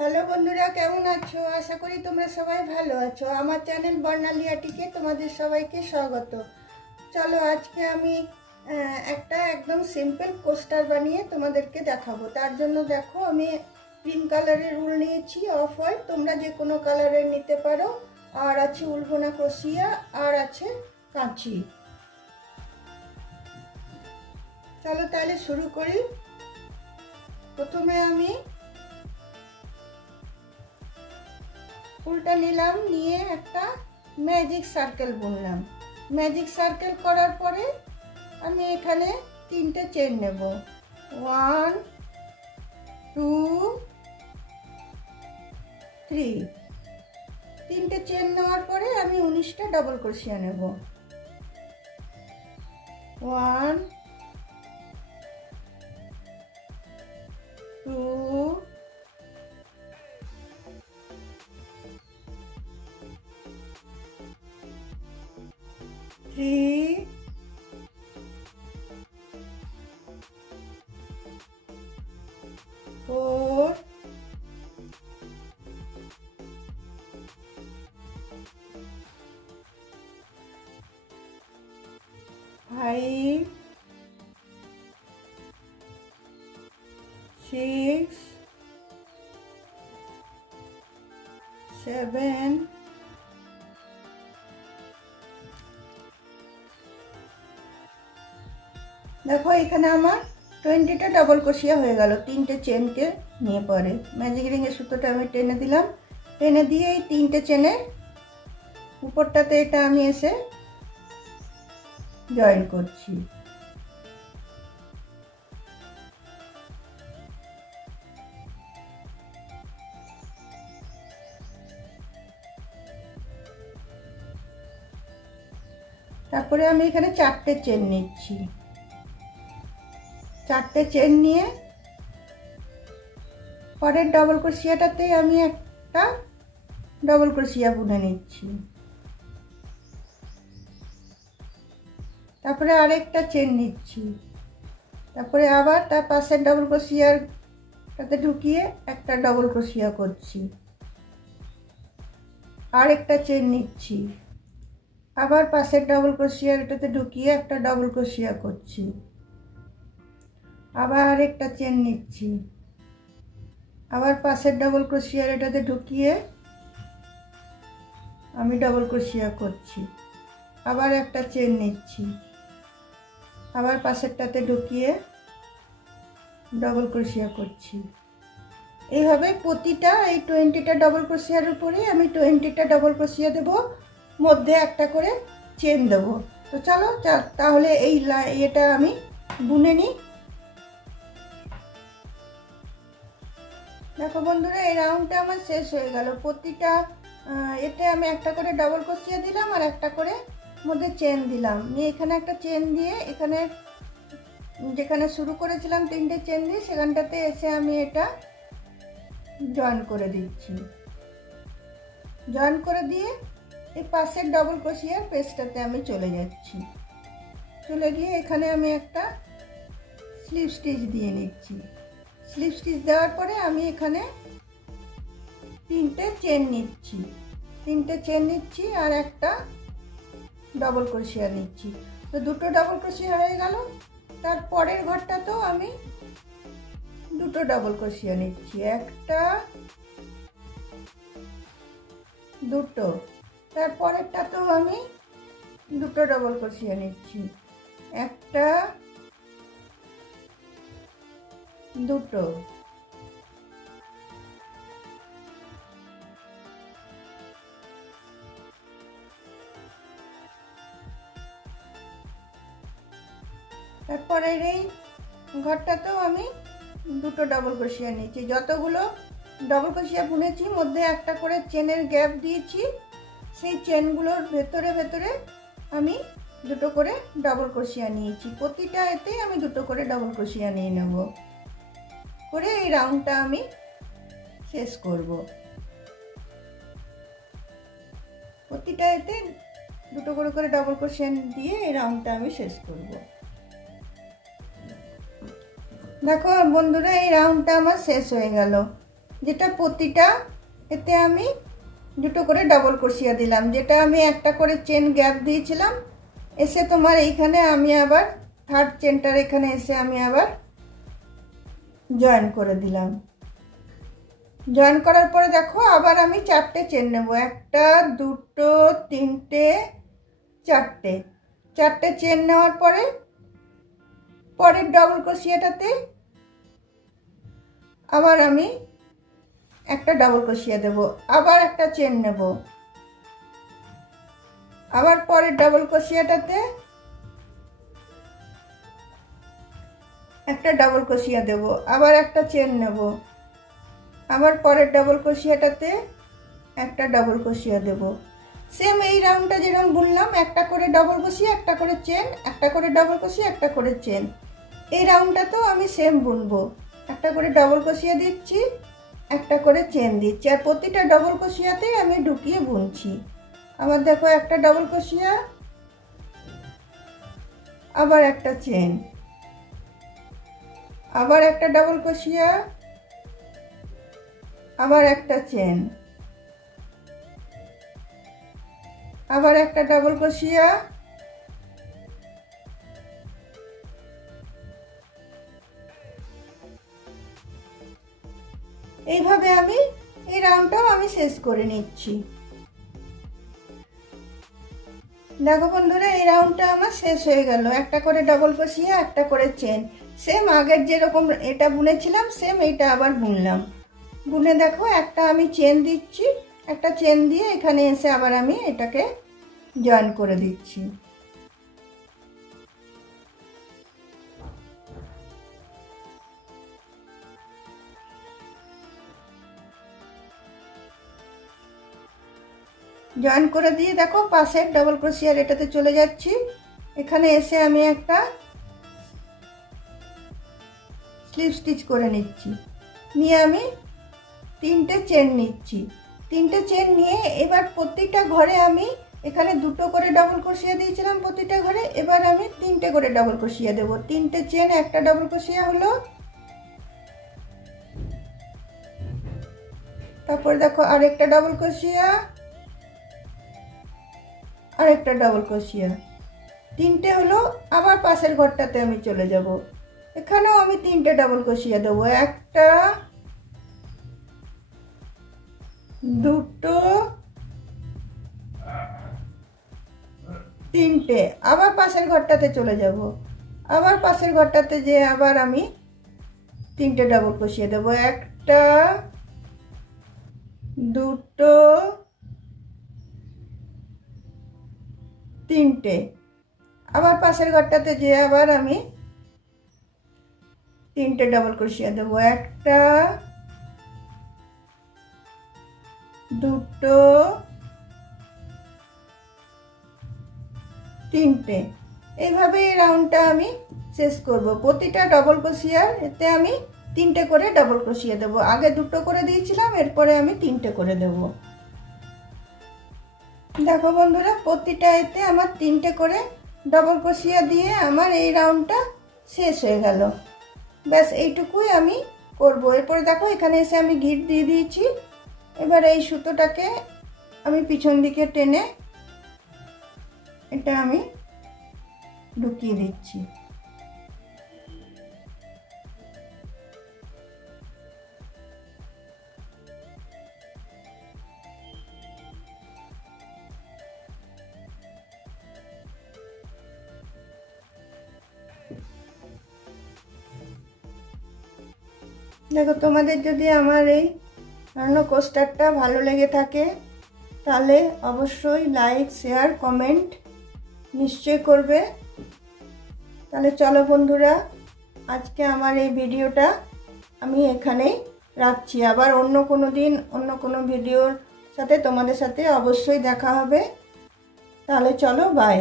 Hello বন্ধুরা, কেমন আছো? আশা করি তোমরা সবাই ভালো আছো। আমার চ্যানেল বর্ণালিয়াটিকে তোমাদের সবাইকে স্বাগত। চলো আজকে আমি একটা একদম সিম্পল কোস্টার বানিয়ে তোমাদেরকে দেখাবো। তার জন্য দেখো আমি পিঙ্ক কালারের উল নিয়েছি, অফ হোয়াইট, তোমরা যে কোনো কালারের নিতে পারো। আর আছে উলবোনা ক্রোশিয়া, আর আছে কাঁচি। চলো তাহলে শুরু করি। প্রথমে আমি উলটা নিলাম, নিয়ে একটা ম্যাজিক সার্কেল বুনলাম। ম্যাজিক সার্কেল করার পরে আমি এখানে 3টে চেন নেব। 1 2 3। 3টে চেন নেওয়ার পরে আমি 19টা ডবল ক্রোশিয়া নেব। 1 2 3 4 5 6 7 দেখো এখানে আমার 20টা ডবল ক্রোশিয়া হয়ে গেল। 3টে চেনকে নিয়ে পরে ম্যাজিক রিংয়ের সুতোটা আমি টেনে দিলাম। টেনে দিয়ে এই 3টে চেনের উপরটাতে এটা আমি এসে জয়েন করছি। তারপরে আমি এখানে 4টে চেন নিচ্ছি। 4টে চেন নিয়ে পরের ডবল ক্রোশিয়াটাতে আমি একটা ডবল ক্রোশিয়া বুনে নিচ্ছি। তারপরে আরেকটা চেন নিচ্ছি। তারপরে আবার তার পাশের ডবল ক্রোশিয়াটাতে ঢুকিয়ে একটা ডবল ক্রোশিয়া করছি। আরেকটা চেন নিচ্ছি। আবার পাশের ডবল ক্রোশিয়াটাতে ঢুকিয়ে একটা ডবল ক্রোশিয়া করছি। আবার আরেকটা চেন নিচ্ছি। আবার পাশের ডবল ক্রোশিয়ার এটাতে ঢুকিয়ে আমি ডবল ক্রোশিয়া করছি। আবার একটা চেন নিচ্ছি। আবার পাশেরটাতে ঢুকিয়ে ডবল ক্রোশিয়া করছি। এইভাবে প্রতিটা এই 20টা ডবল ক্রোশিয়ার উপরে আমি 20টা ডবল ক্রোশিয়া দেব, মধ্যে একটা করে চেন দেব। তো চলো তাহলে এই এটা আমি বুনে নিই। দেখো বন্ধুরা, এই রাউন্ডটা আমার শেষ হয়ে গেল। প্রতিটা এতে আমি একটা করে ডবল ক্রোশিয়া দিলাম আর একটা করে মধ্যে চেন দিলাম। নিয়ে এখানে একটা চেন দিয়ে এখানে যেখানে শুরু করেছিলাম 3টে চেন দিয়ে সেখানটাতে এসে আমি এটা জয়েন করে দিচ্ছি। জয়েন করে দিয়ে এই পাশের ডবল ক্রোশিয়ার পেজটাতে আমি চলে যাচ্ছি। চলে গিয়ে এখানে আমি একটা স্লিপ স্টিচ দিয়ে নিচ্ছি। স্লিপ স্টিচ দেওয়ার পরে আমি এখানে 3টে চেন নিচ্ছি। 3টে চেন নিচ্ছি আর একটা ডবল ক্রোশিয়া নিচ্ছি। তো 2টো ডবল ক্রোশিয়া হয়ে গেল। তার পরের ঘরটাতেও আমি 2টো ডবল ক্রোশিয়া নিচ্ছি। একটা 2টো। তার পরেরটাতেও আমি 2টো ডবল ক্রোশিয়া নিচ্ছি। একটা 2টো। তারপরের এই ঘরটাতেও আমি 2টো ডবল ক্রোশিয়া নিচ্ছি। যতগুলো ডবল ক্রোশিয়া বুনেছি মধ্যে একটা করে চেনের গ্যাপ দিয়েছি। সেই চেনগুলোর ভেতরে ভেতরে আমি 2টো করে ডবল ক্রোশিয়া নিয়েছি। প্রতিটা এতে আমি 2টো করে ডবল ক্রোশিয়া নিয়ে নেব করে এই রাউন্ডটা আমি শেষ করব। প্রতিটা এতে 2টো করে ডবল ক্রোশিয়া দিয়ে এই রাউন্ডটা আমি শেষ করব। দেখো বন্ধুরা, এই রাউন্ডটা আমার শেষ হয়ে গেল। যেটা প্রতিটা এতে আমি দুটো করে ডাবল ক্রোশিয়া দিলাম, যেটা আমি একটা করে চেন গ্যাপ দিয়েছিলাম, এসে তোমার এইখানে আমি আবার থার্ড চেনটার এখানে এসে আমি আবার জয়েন করে দিলাম। জয়েন করার পরে দেখো আবার আমি চারটে চেন নেব, একটা দুটো তিনটে চারটে, চারটে চেন নেওয়ার পরে পরের ডাবল ক্রোশিয়াটাতে আবার আমি একটা ডাবল ক্রোশিয়া দেব, আবার একটা চেন নেব, আবার পরের ডাবল ক্রোশিয়াটাতে একটা ডাবল ক্রোশিয়া দেব, আবার একটা চেন নেব, আবার পরের ডাবল ক্রোশিয়াটাতে একটা ডাবল ক্রোশিয়া দেব। সেম এই রাউন্ডটা যেরকম বুনলাম, একটা করে ডাবল ক্রোশিয়া, একটা করে চেন, একটা করে ডাবল ক্রোশিয়া, একটা করে চেন, এই রাউন্ডটাতেও আমি সেম বুনবো। একটা করে ডাবল ক্রোশিয়া দিচ্ছি, একটা করে চেন দিচ্ছি, আর প্রতিটা ডাবল ক্রোশিয়াতেই আমি ঢুকিয়ে বুনছি। আবার দেখো একটা ডাবল ক্রোশিয়া, আবার একটা চেন, আবার একটা ডাবল ক্রোশিয়া, আবার একটা চেন, আবার একটা ডাবল ক্রোশিয়া, এইভাবে আমি এই রাউন্ডটাও আমি শেষ করে নিচ্ছি। দেখো বন্ধুরা, এই রাউন্ডটা আমার শেষ হয়ে গেল। একটা করে ডাবল ক্রোশিয়া, একটা করে চেন, সেম আগের যেরকম এটা বুনেছিলাম সেম এইটা আবার বুনলাম। বুনে দেখো একটা আমি চেন দিচ্ছি, একটা চেন দিয়ে এখানে এসে আবার আমি এটাকে জয়েন করে দিচ্ছি। জয়েন করে দিয়ে দেখো পাশের ডাবল ক্রোশিয়ার এটাতে চলে যাচ্ছি, এখানে এসে আমি একটা স্লিপ স্টিচ করে নিচ্ছি, নিয়ে আমি তিনটে চেন নিচ্ছি। তিনটে চেন নিয়ে এবার প্রত্যেকটা ঘরে আমি এখানে দুটো করে ডাবল ক্রোশিয়া দিয়েছিলাম প্রতিটা ঘরে, এবার আমি তিনটে করে ডাবল ক্রোশিয়া দেব। তিনটে চেন, একটা ডাবল ক্রোশিয়া হলো, তারপর দেখো আরেকটা ডাবল ক্রোশিয়া, আরেকটা ডাবল ক্রোশিয়া, তিনটে হলো। আবার পাশের ঘরটাতে আমি চলে যাব, এখানেও আমি তিনটে ডাবল ক্রোশিয়া দেবো, একটা দুটো তিনটে। আবার পাশের ঘরটাতে চলে যাব, আবার পাশের ঘরটাতে যে আবার আমি তিনটে ডাবল ক্রোশিয়া দেবো, একটা দুটো তিনটে। আবার পাশের ঘরটাতে যে আবার আমি তিনটে ডাবল ক্রোশিয়া দেবো, একটা দুটো তিনটে। এইভাবে এই রাউন্ডটা আমি শেষ করব। প্রতিটা ডাবল ক্রোশিয়ার এতে আমি তিনটে করে ডাবল ক্রোশিয়া দেব। আগে দুটো করে দিয়েছিলাম, এরপরে আমি তিনটে করে দেব। দেখো বন্ধুরা, প্রতিটা এতে আমার তিনটে করে ডাবল ক্রোশিয়া দিয়ে আমার এই রাউন্ডটা শেষ হয়ে গেল। ব্যাস এইটুকুই আমি করব। এরপরে দেখো এখানে এসে আমি গিট দিয়ে দিয়েছি। এবার এই সুতোটাকে আমি পিছন দিকে টেনে এটা আমি ঢুকিয়ে দিচ্ছি। দেখো, তোমাদের যদি আমার এই বানানো কোস্টারটা ভালো লেগে থাকে তাহলে অবশ্যই লাইক, শেয়ার, কমেন্ট নিশ্চয় করবে। তাহলে চলো বন্ধুরা, আজকে আমার এই ভিডিওটা আমি এখানেই রাখছি। আবার অন্য কোনো দিন অন্য কোনো ভিডিওর সাথে তোমাদের সাথে অবশ্যই দেখা হবে। তাহলে চলো, বাই।